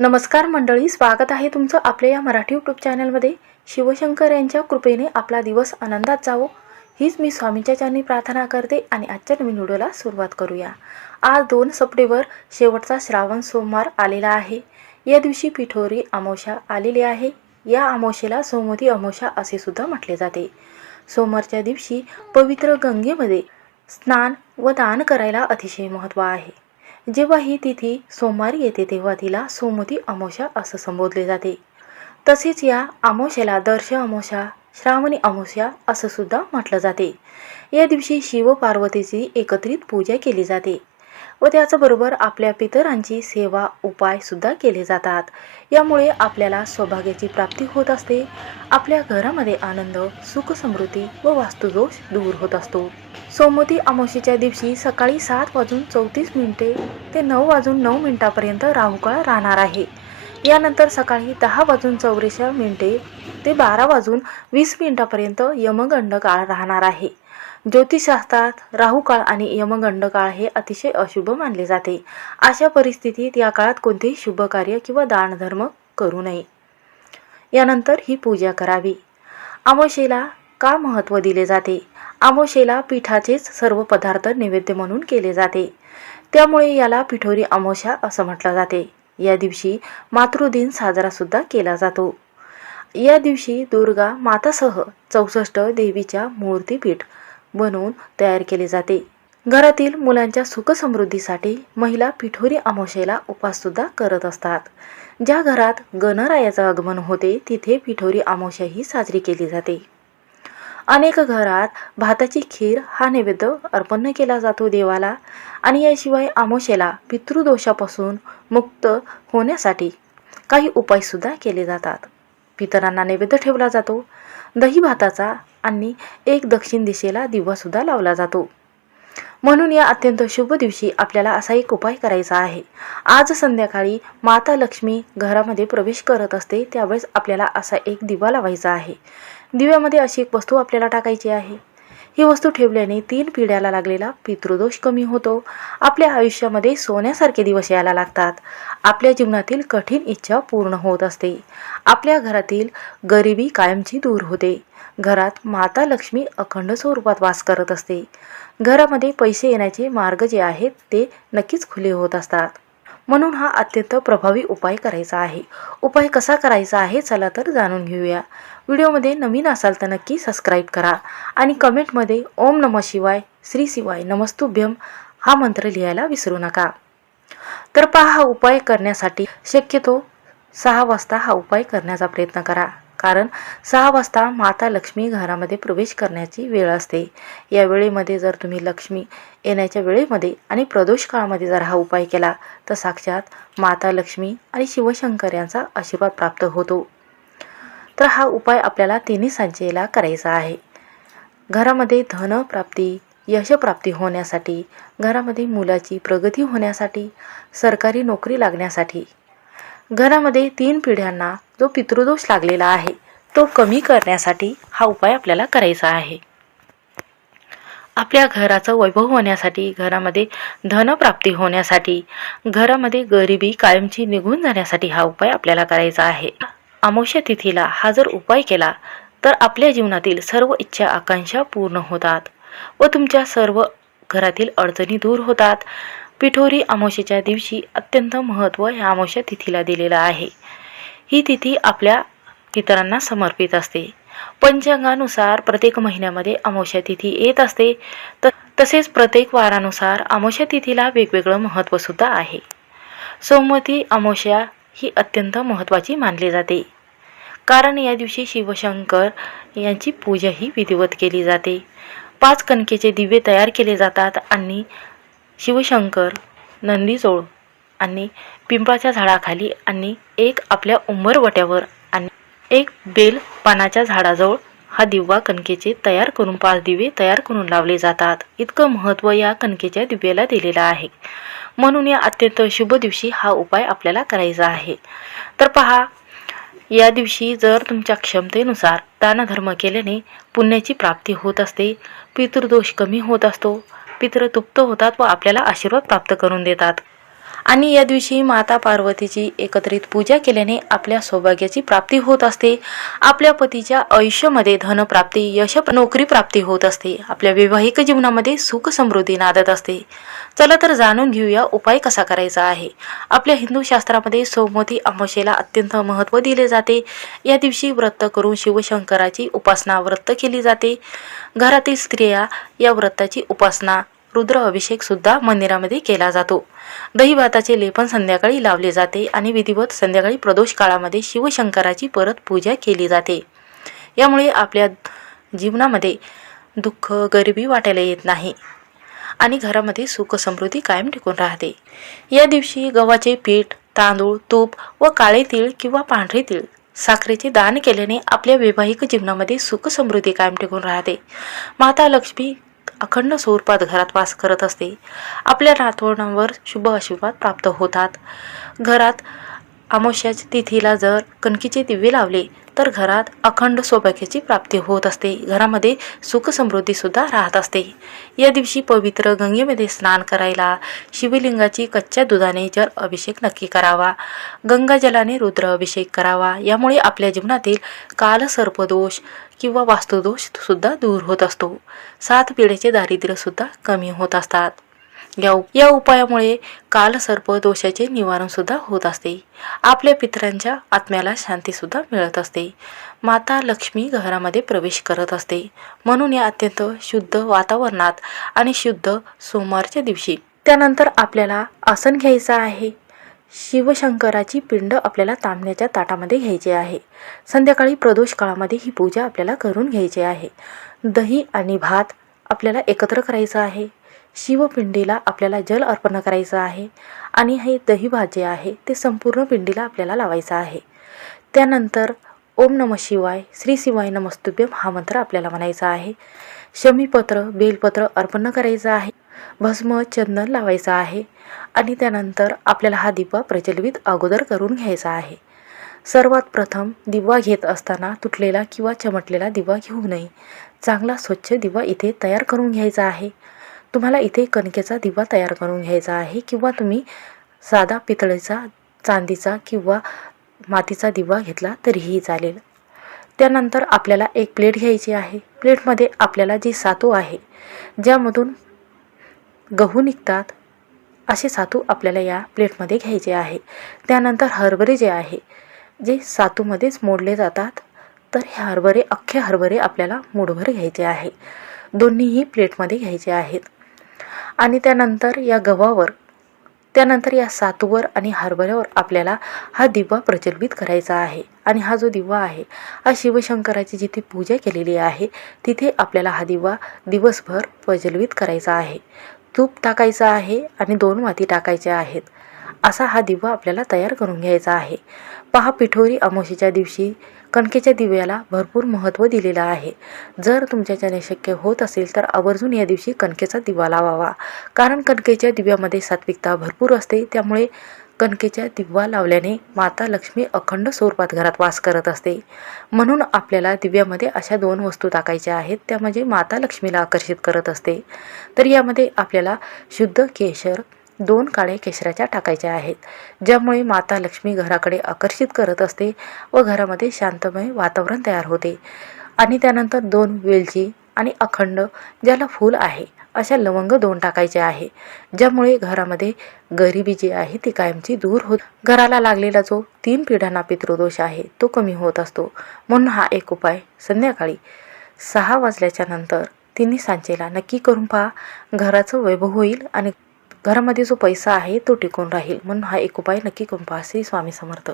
नमस्कार मंडळी स्वागत आहे तुमचं आपल्या या मराठी यूट्यूब चॅनलमध्ये शिवशंकर यांच्या कृपेने आपला दिवस आनंदात जावो. हीच मी स्वामींच्या चरणी प्रार्थना करते आणि आजच्या नवीन व्हिडिओला सुरुवात करूया. आज दोन सप्टेंबर शेवटचा श्रावण सोमवार आलेला आहे. या दिवशी पिठोरी अमावस्या आलेली आहे. या अमावशेला सोमवती अमावस्या असे सुद्धा म्हटले जाते. सोमवारच्या दिवशी पवित्र गंगेमध्ये स्नान व दान करायला अतिशय महत्त्व आहे. जेव्हा ही तिथी सोमवारी येते तेव्हा तिला सोमती अमोशा असं संबोधले जाते. तसेच या अमावस्येला दर्श अमोशा श्रावणी अमोशा असं सुद्धा म्हटलं जाते. या दिवशी शिव पार्वतीची एकत्रित पूजा केली जाते. व त्याचबरोबर आपल्या पितरांची सेवा उपाय सुद्धा केले जातात. यामुळे आपल्याला सौभाग्याची प्राप्ती होत असते. आपल्या घरामध्ये आनंद सुख समृद्धी व वास्तुदोष दूर होत असतो. सोमवती अमावशीच्या दिवशी सकाळी सात वाजून चौतीस मिनिटे ते नऊ वाजून नऊ मिनिटापर्यंत राहुकाळ राहणार आहे. यानंतर सकाळी दहा वाजून चौवेचाळीस मिनिटे ते बारा वाजून वीस मिनिटापर्यंत यमगंड काळ राहणार आहे. ज्योतिषशास्त्रात राहू काळ आणि यमगंड काळ हे अतिशय अशुभ मानले जाते. अशा परिस्थितीत या काळात कोणतेही शुभ कार्य किंवा दानधर्म करू नये. यानंतर ही पूजा करावी. आमोशेला का महत्त्व दिले जाते? आमोशेला पिठाचेच सर्व पदार्थ नैवेद्य म्हणून केले जाते. त्यामुळे याला पिठोरी अमोशा असं म्हटलं जाते. या दिवशी मातृदिन साजरासुद्धा केला जातो. या दिवशी दुर्गा मातासह चौसष्ट देवीच्या मूर्तीपीठ बनवून तयार केले जाते. घरातील मुलांच्या सुखसमृद्धीसाठी महिला पिठोरी अमावशेला उपाससुद्धा करत असतात. ज्या घरात गणरायाचं आगमन होते तिथे पिठोरी अमावस्या साजरी केली जाते. अनेक घरात भाताची खीर हा नैवेद्य अर्पण केला जातो देवाला आणि याशिवाय आमोशेला पितृदोषापासून मुक्त होण्यासाठी काही उपायसुद्धा केले जातात. पितरांना नैवेद्य ठेवला जातो. दही भाताचा आणि एक दक्षिण दिशेला दिवासुद्धा लावला जातो. म्हणून या अत्यंत शुभ दिवशी आपल्याला असा एक उपाय करायचा आहे. आज संध्याकाळी माता लक्ष्मी घरामध्ये प्रवेश करत असते त्यावेळेस आपल्याला असा एक दिवा लावायचा आहे. दिव्यामध्ये अशी एक वस्तू आपल्याला टाकायची आहे. ही वस्तू ठेवल्याने तीन पिढ्याला लागलेला पितृदोष कमी होतो. आपल्या आयुष्यामध्ये सोन्यासारखे दिवस यायला लागतात. आपल्या जीवनातील कठीण इच्छा पूर्ण होत असते. आपल्या घरातील गरिबी कायमची दूर होते. घरात माता लक्ष्मी अखंड स्वरूपात वास करत असते. घरामध्ये पैसे येण्याचे मार्ग जे आहेत ते नक्कीच खुले होत असतात. म्हणून हा अत्यंत प्रभावी उपाय करायचा आहे. उपाय कसा करायचा आहे चला तर जाणून घेऊया. व्हिडिओमध्ये नवीन असाल तर नक्की सबस्क्राईब करा आणि कमेंटमध्ये ओम नम शिवाय श्री शिवाय नमस्तुभ्यम हा मंत्र लिहायला विसरू नका. तर पहा हा उपाय करण्यासाठी शक्यतो सहा वाजता हा उपाय करण्याचा प्रयत्न करा. कारण सहा वाजता माता लक्ष्मी घरामध्ये प्रवेश करण्याची वेळ असते. या वेळेमध्ये जर तुम्ही लक्ष्मी येण्याच्या वेळेमध्ये आणि प्रदोष काळामध्ये जर हा उपाय केला तर साक्षात माता लक्ष्मी आणि शिवशंकर यांचा आशीर्वाद प्राप्त होतो. तर हा उपाय आपल्याला तिन्ही संचेला करायचा आहे. घरामध्ये धनप्राप्ती यशप्राप्ती होण्यासाठी घरामध्ये मुलाची प्रगती होण्यासाठी सरकारी नोकरी लागण्यासाठी घरामध्ये तीन पिढ्यांना जो पितृदोष लागलेला आहे तो कमी करण्यासाठी हा उपाय आपल्याला करायचा आहे. आपल्या घराचं वैभव होण्यासाठी घरामध्ये धनप्राप्ती होण्यासाठी घरामध्ये गरिबी कायमची निघून जाण्यासाठी हा उपाय आपल्याला करायचा आहे. अमावस्या तिथीला हा जर उपाय केला तर आपल्या जीवनातील सर्व इच्छा आकांक्षा पूर्ण होतात व तुमच्या सर्व घरातील अडचणी दूर होतात. पिठोरी अमावस्येच्या दिवशी अत्यंत महत्त्व ह्या अमावस्या तिथीला दिलेलं आहे. ही तिथी आपल्या इतरांना समर्पित असते. पंचांगानुसार प्रत्येक महिन्यामध्ये अमावस्या तिथी येत असते. तर तसेच प्रत्येक वारानुसार अमावस्या तिथीला वेगवेगळं महत्त्वसुद्धा आहे. सोमवती अमावस्या ही अत्यंत महत्त्वाची मानली जाते. कारण या दिवशी शिवशंकर यांची पूजाही विधिवत केली जाते. पाच कणकेचे दिवे तयार केले जातात आणि शिवशंकर नंदीजोळ आणि पिंपळाच्या झाडाखाली आणि एक आपल्या उंबरवट्यावर आणि एक बेल पानाच्या झाडाजवळ हा दिवा कणकेचे तयार करून पाच दिवे तयार करून लावले जातात. इतकं महत्त्व या कणकेच्या दिव्याला दिलेलं आहे. म्हणून या अत्यंत शुभ दिवशी हा उपाय आपल्याला करायचा आहे. तर पहा या दिवशी जर तुमच्या क्षमतेनुसार दानधर्म केल्याने पुण्याची प्राप्ती होत असते पितृदोष कमी होत असतो पितृ तृप्त होतात व आपल्याला आशीर्वाद प्राप्त करून देतात. आणि या दिवशी माता पार्वतीची एकत्रित पूजा केल्याने आपल्या सौभाग्याची प्राप्ती होत असते. आपल्या पतीच्या आयुष्यामध्ये धनप्राप्ती यश नोकरी प्राप्ती होत असते. आपल्या वैवाहिक जीवनामध्ये सुख समृद्धी नादत असते. चला तर जाणून घेऊया उपाय कसा करायचा आहे. आपल्या हिंदू शास्त्रामध्ये सोमवती अमावस्येला अत्यंत महत्त्व दिले जाते. या दिवशी व्रत करून शिवशंकराची उपासना व्रत केली जाते. घरातील स्त्रिया या व्रताची उपासना रुद्र अभिषेक सुद्धा मंदिरामध्ये केला जातो. दहीभाताचे लेपन संध्याकाळी लावले जाते आणि विधिवत संध्याकाळी प्रदोष काळामध्ये शिवशंकराची परत पूजा केली जाते. यामुळे आपल्या जीवनामध्ये दुःख गरिबी वाटायला येत नाही आणि घरामध्ये सुख समृद्धी कायम टिकून राहते. या दिवशी गव्हाचे पीठ तांदूळ तूप व काळे तीळ किंवा पांढरे तीळ साखरेचे दान केल्याने आपल्या वैवाहिक जीवनामध्ये सुख समृद्धी कायम टिकून राहते. माता लक्ष्मी अखंड स्वरूपात घरात वास करत असते. आपल्या नातवंडांवर शुभ आशीर्वाद प्राप्त होतात. घरात अमावस्याच्या तिथीला जर कणकीचे दिवे लावले तर घरात अखंड सौभाग्याची प्राप्ती होत असते. घरामध्ये सुख समृद्धीसुद्धा राहत असते. या दिवशी पवित्र गंगेमध्ये स्नान करायला शिवलिंगाची कच्च्या दुधाने जल अभिषेक नक्की करावा. गंगाजलाने रुद्र अभिषेक करावा. यामुळे आपल्या जीवनातील कालसर्पदोष किंवा वास्तुदोष सुद्धा दूर होत असतो. सात पिढीचे दारिद्र्यसुद्धा कमी होत असतात. या या उपायामुळे कालसर्प दोषाचे निवारण सुद्धा होत असते. आपल्या पितरांच्या आत्म्याला शांतीसुद्धा मिळत असते. माता लक्ष्मी घरामध्ये प्रवेश करत असते. म्हणून या अत्यंत शुद्ध वातावरणात आणि शुद्ध सोमवारच्या दिवशी त्यानंतर आपल्याला आसन घ्यायचं आहे. शिवशंकराची पिंड आपल्याला तांबण्याच्या ताटामध्ये घ्यायची आहे. संध्याकाळी प्रदोष काळामध्ये ही पूजा आपल्याला करून घ्यायची आहे. दही आणि भात आपल्याला एकत्र करायचं आहे. शिवपिंडीला आपल्याला जल अर्पण करायचं आहे आणि हे दही भात जे आहे ते संपूर्ण पिंडीला आपल्याला लावायचं आहे. त्यानंतर ओम नम शिवाय श्री शिवाय नमस्तुभ्यम हा मंत्र आपल्याला म्हणायचा आहे. शमीपत्र बेलपत्र अर्पण करायचं आहे. भस्म चंदन लावायचं आहे. आणि त्यानंतर आपल्याला हा दिवा प्रज्वलित अगोदर करून घ्यायचा आहे. सर्वात प्रथम दिवा घेत असताना तुटलेला किंवा चमटलेला दिवा घेऊ नये. चांगला स्वच्छ दिवा इथे तयार करून घ्यायचा आहे. तुम्हाला इथे कणकेचा दिवा तयार करून घ्यायचा आहे किंवा तुम्ही साधा पितळेचा चांदीचा किंवा मातीचा दिवा घेतला तरीही चालेल. त्यानंतर आपल्याला एक प्लेट घ्यायची आहे. प्लेटमध्ये आपल्याला जी सातू आहे ज्यामधून गहू निघतात असे सातू आपल्याला या प्लेटमध्ये घ्यायचे आहे. त्यानंतर हरभरे जे आहे जे सातूमध्येच मोडले जातात तर हे हरभरे अख्खे हरभरे आपल्याला मूठभर घ्यायचे आहे. दोन्हीही प्लेटमध्ये घ्यायचे आहेत. आणि त्यानंतर या गव्हावर त्यानंतर या सातूवर आणि हरभऱ्यावर आपल्याला हा दिवा प्रज्वलित करायचा आहे. आणि हा जो दिवा आहे हा शिवशंकराची जिथे पूजा केलेली आहे तिथे आपल्याला हा दिवा दिवसभर प्रज्वलित करायचा आहे. तूप टाकायचं आहे आणि दोन माती टाकायच्या आहेत. असा हा दिवा आपल्याला तयार करून घ्यायचा आहे. पहा पिठोरी अमावशीच्या दिवशी कणकेच्या दिव्याला भरपूर महत्त्व दिलेलं आहे. जर तुमच्याच्याने शक्य होत असेल तर आवर्जून या दिवशी कणकेचा दिवा लावावा. कारण कणकेच्या दिव्यामध्ये सात्विकता भरपूर असते त्यामुळे कणकेच्या दिवा लावल्याने माता लक्ष्मी अखंड स्वरूपात घरात वास करत असते. म्हणून आपल्याला दिव्यामध्ये अशा दोन वस्तू टाकायच्या आहेत त्या म्हणजे माता लक्ष्मीला आकर्षित करत असते. तर यामध्ये आपल्याला शुद्ध केशर दोन काळ्या केशराच्या टाकायच्या आहेत ज्यामुळे माता लक्ष्मी घराकडे आकर्षित करत असते व घरामध्ये शांतमय वातावरण तयार होते. आणि त्यानंतर दोन वेलची आणि अखंड ज्याला फूल आहे अशा लवंग दोन टाकायचे आहे. ज्यामुळे घरामध्ये गरिबी जी आहे ती कायमची दूर होत. घराला लागलेला जो तीन पिढ्यांना पितृदोष आहे तो कमी होत असतो. म्हणून हा एक उपाय संध्याकाळी सहा वाजल्याच्या नंतर तिन्ही सांजेला नक्की करून पहा. घराचं वैभव होईल आणि घरामध्ये जो पैसा आहे तो टिकून राहील. म्हणून हा एक उपाय नक्की करून पहा श्री स्वामी समर्थ.